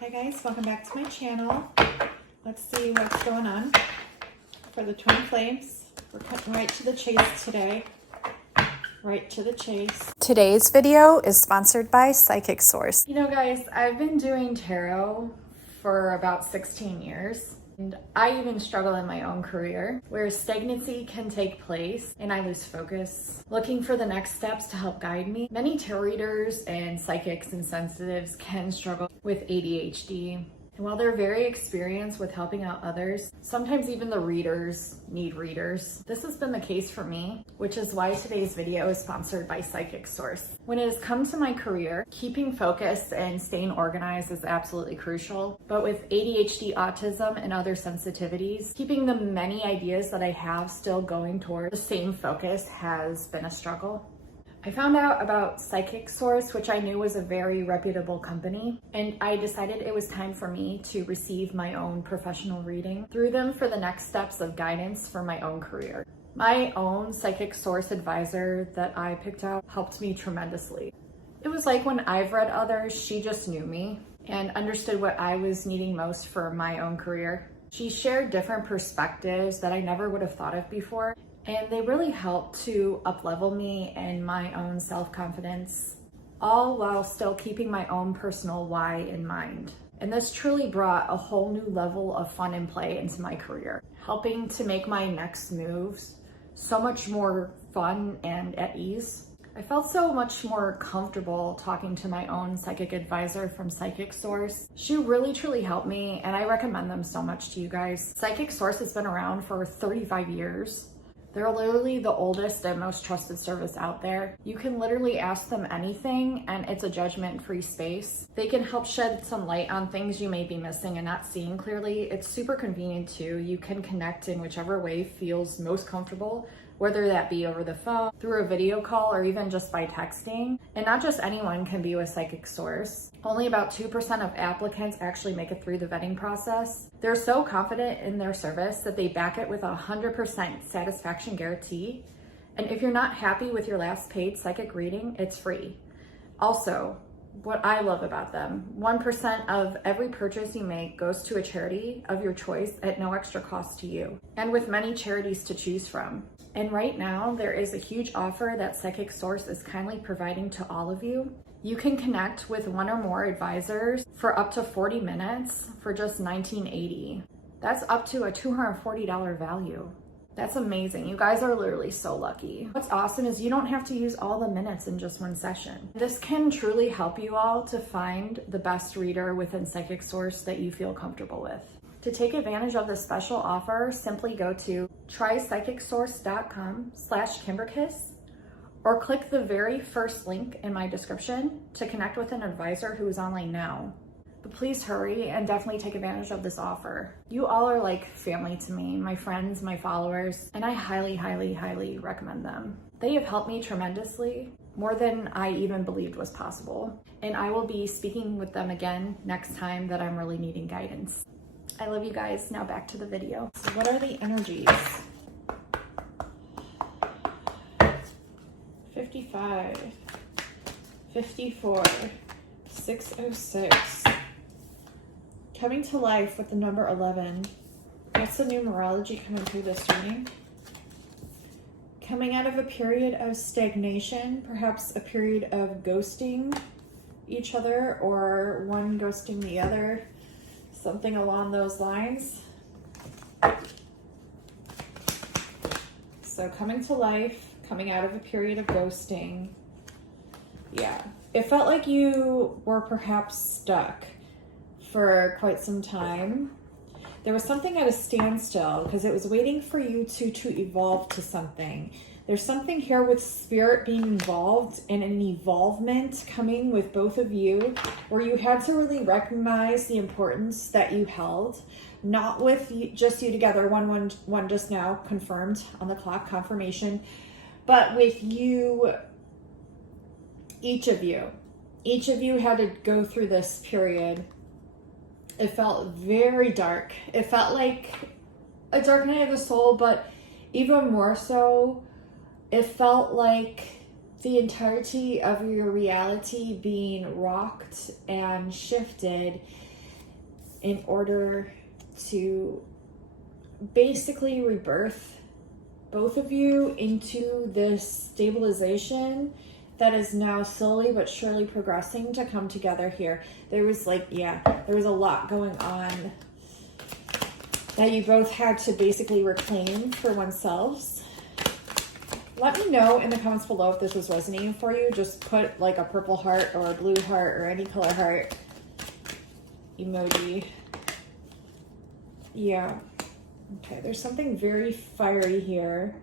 Hi guys, welcome back to my channel. Let's see what's going on for the Twin Flames. We're cutting right to the chase today. Right to the chase. Today's video is sponsored by Psychic Source. You know guys, I've been doing tarot for about 16 years. And I even struggle in my own career where stagnancy can take place and I lose focus, looking for the next steps to help guide me. Many tarot readers and psychics and sensitives can struggle with ADHD. And while they're very experienced with helping out others, sometimes even the readers need readers. This has been the case for me, which is why today's video is sponsored by Psychic Source. When it has come to my career, keeping focus and staying organized is absolutely crucial. But with ADHD, autism, and other sensitivities, keeping the many ideas that I have still going toward the same focus has been a struggle. I found out about Psychic Source, which I knew was a very reputable company, and I decided it was time for me to receive my own professional reading through them for the next steps of guidance for my own career. My own Psychic Source advisor that I picked out helped me tremendously. It was like when I've read others, she just knew me and understood what I was needing most for my own career. She shared different perspectives that I never would have thought of before, and they really helped to up-level me and my own self-confidence, all while still keeping my own personal why in mind. And this truly brought a whole new level of fun and play into my career, helping to make my next moves so much more fun and at ease. I felt so much more comfortable talking to my own psychic advisor from Psychic Source. She really truly helped me, and I recommend them so much to you guys. Psychic Source has been around for 35 years. They're literally the oldest and most trusted service out there. You can literally ask them anything and it's a judgment-free space. They can help shed some light on things you may be missing and not seeing clearly. It's super convenient too. You can connect in whichever way feels most comfortable, whether that be over the phone, through a video call, or even just by texting. And not just anyone can be with Psychic Source. Only about 2% of applicants actually make it through the vetting process. They're so confident in their service that they back it with a 100% satisfaction guarantee. And if you're not happy with your last paid psychic reading, it's free. Also, what I love about them, 1% of every purchase you make goes to a charity of your choice at no extra cost to you, and with many charities to choose from. And right now, there is a huge offer that Psychic Source is kindly providing to all of you. You can connect with one or more advisors for up to 40 minutes for just $19.80. That's up to a $240 value. That's amazing. You guys are literally so lucky. What's awesome is you don't have to use all the minutes in just one session. This can truly help you all to find the best reader within Psychic Source that you feel comfortable with. To take advantage of this special offer, simply go to trypsychicsource.com/Kimberkiss or click the very first link in my description to connect with an advisor who is online now. But please hurry and definitely take advantage of this offer. You all are like family to me, my friends, my followers, and I highly, highly, highly recommend them. They have helped me tremendously, more than I even believed was possible. And I will be speaking with them again next time that I'm really needing guidance. I love you guys. Now back to the video. So what are the energies? 55, 54, 606. Coming to life with the number 11. What's the numerology coming through this reading? Coming out of a period of stagnation, perhaps a period of ghosting each other or one ghosting the other. Something along those lines. So coming to life, coming out of a period of ghosting. Yeah, it felt like you were perhaps stuck for quite some time. There was something at a standstill because it was waiting for you to evolve to something. There's something here with spirit being involved and an evolvement coming with both of you where you had to really recognize the importance that you held, not with just you together, one just now confirmed on the clock, confirmation, but with you, each of you had to go through this period. It felt very dark. It felt like a dark night of the soul, but even more so, it felt like the entirety of your reality being rocked and shifted in order to basically rebirth both of you into this stabilization that is now slowly but surely progressing to come together here. There was there was a lot going on that you both had to basically reclaim for oneself. Let me know in the comments below if this was resonating for you. Just put like a purple heart or a blue heart or any color heart emoji. Yeah. Okay, there's something very fiery here.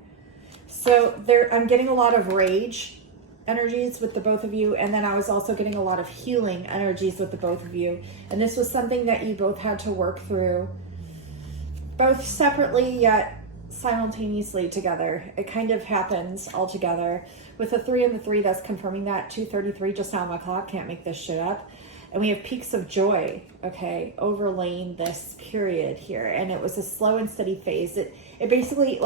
So I'm getting a lot of rage energies with the both of you, and then I was also getting a lot of healing energies with the both of you. And this was something that you both had to work through, both separately yet simultaneously together. It kind of happens all together. With the 3 and the 3, that's confirming that. 2:33 just on my clock, can't make this shit up. And we have peaks of joy, okay, overlaying this period here. And it was a slow and steady phase. It basically,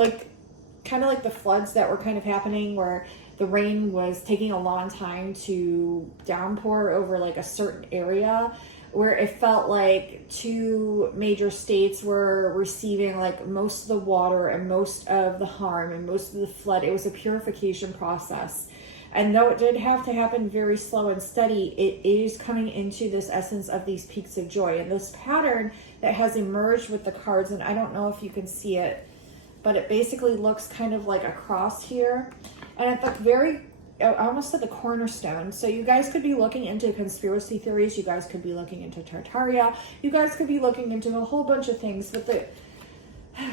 kind of like the floods that were kind of happening, where the rain was taking a long time to downpour over like a certain area, where it felt like 2 major states were receiving like most of the water and most of the harm and most of the flood. It was a purification process. And though it did have to happen very slow and steady, it is coming into this essence of these peaks of joy. And this pattern that has emerged with the cards, and I don't know if you can see it, but it basically looks kind of like a cross here. And at the very, almost at the cornerstone. So you guys could be looking into conspiracy theories. You guys could be looking into Tartaria. You guys could be looking into a whole bunch of things. But the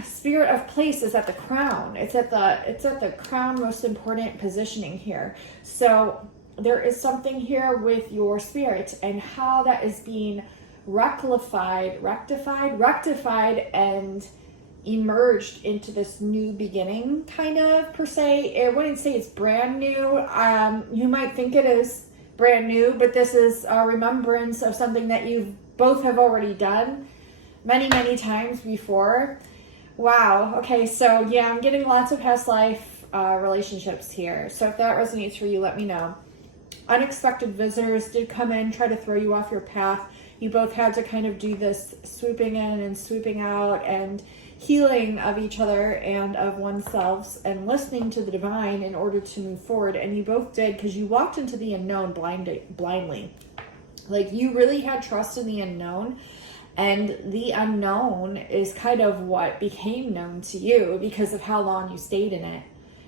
spirit of place is at the crown. It's at the crown, most important positioning here. So there is something here with your spirit and how that is being rectified, and emerged into this new beginning, kind of, per se. I wouldn't say it's brand new. You might think it is brand new, but this is a remembrance of something that you both have already done many, many times before. Wow. Okay, so yeah, I'm getting lots of past life relationships here. So if that resonates for you, let me know. Unexpected visitors did come in, try to throw you off your path. You both had to kind of do this swooping in and swooping out and healing of each other and of oneself and listening to the divine in order to move forward. And you both did, because you walked into the unknown blindly. Like, you really had trust in the unknown, and the unknown is kind of what became known to you because of how long you stayed in it.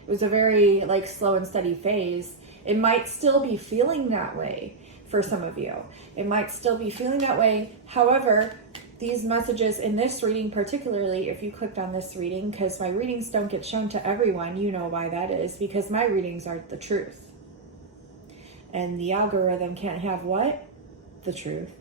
It was a very slow and steady phase. It might still be feeling that way for some of you. It might still be feeling that way. However, these messages in this reading, particularly if you clicked on this reading, because my readings don't get shown to everyone, you know why that is, because my readings are the truth. And the algorithm can't have what? The truth.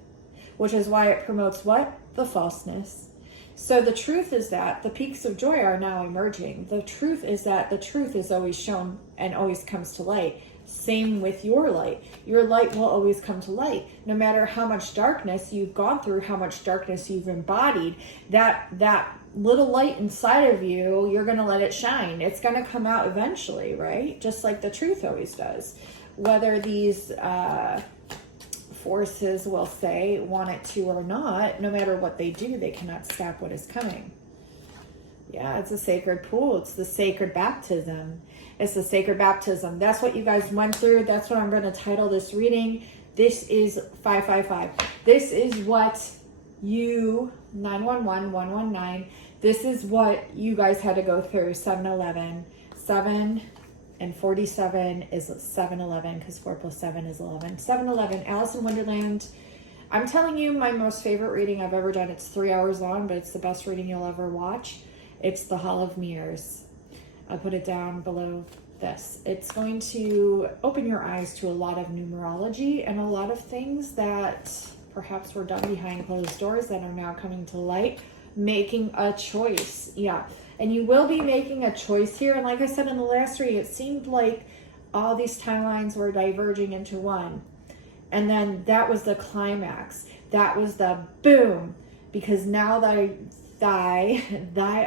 Which is why it promotes what? The falseness. So the truth is that the peaks of joy are now emerging. The truth is that the truth is always shown and always comes to light. Same with your light. Your light will always come to light. No matter how much darkness you've gone through, how much darkness you've embodied, that little light inside of you, you're going to let it shine. It's going to come out eventually, right? Just like the truth always does. Whether these forces, will say, want it to or not, no matter what they do, they cannot stop what is coming. Yeah, it's a sacred pool. It's the sacred baptism. It's the sacred baptism. That's what you guys went through. That's what I'm going to title this reading. This is 555. This is what you, 911-119, this is what you guys had to go through. 711. 7 and 47 is 711, because 4 plus 7 is 11. 711, Alice in Wonderland. I'm telling you, my most favorite reading I've ever done. It's 3 hours long, but it's the best reading you'll ever watch. It's the Hall of Mirrors. I'll put it down below this. It's going to open your eyes to a lot of numerology and a lot of things that perhaps were done behind closed doors that are now coming to light. Making a choice. Yeah. And you will be making a choice here. And like I said in the last reading, it seemed like all these timelines were diverging into one. And then that was the climax. That was the boom. Because now thy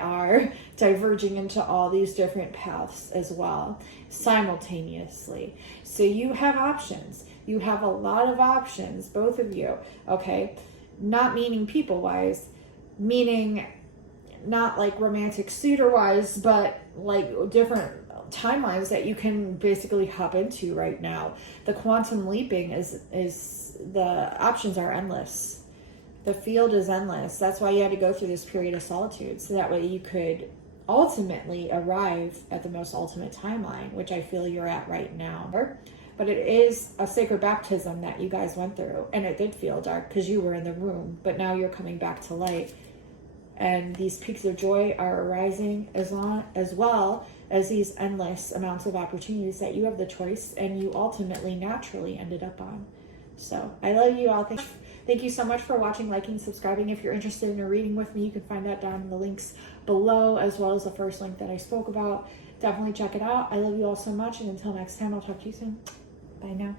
are diverging into all these different paths as well, simultaneously. So you have options. You have a lot of options, both of you. Okay. not meaning people-wise, meaning not like romantic suitor-wise, but like different timelines that you can basically hop into right now. The quantum leaping is the options are endless. The field is endless. That's why you had to go through this period of solitude, so that way you could ultimately arrive at the most ultimate timeline, which I feel you're at right now. But it is a sacred baptism that you guys went through, and it did feel dark because you were in the room, but now you're coming back to light, and these peaks of joy are arising as well as these endless amounts of opportunities that you have the choice and you ultimately naturally ended up on. So I love you all. Thank you so much for watching, liking, subscribing. If you're interested in a reading with me, you can find that down in the links below, as well as the first link that I spoke about. Definitely check it out. I love you all so much, and until next time, I'll talk to you soon. Bye now.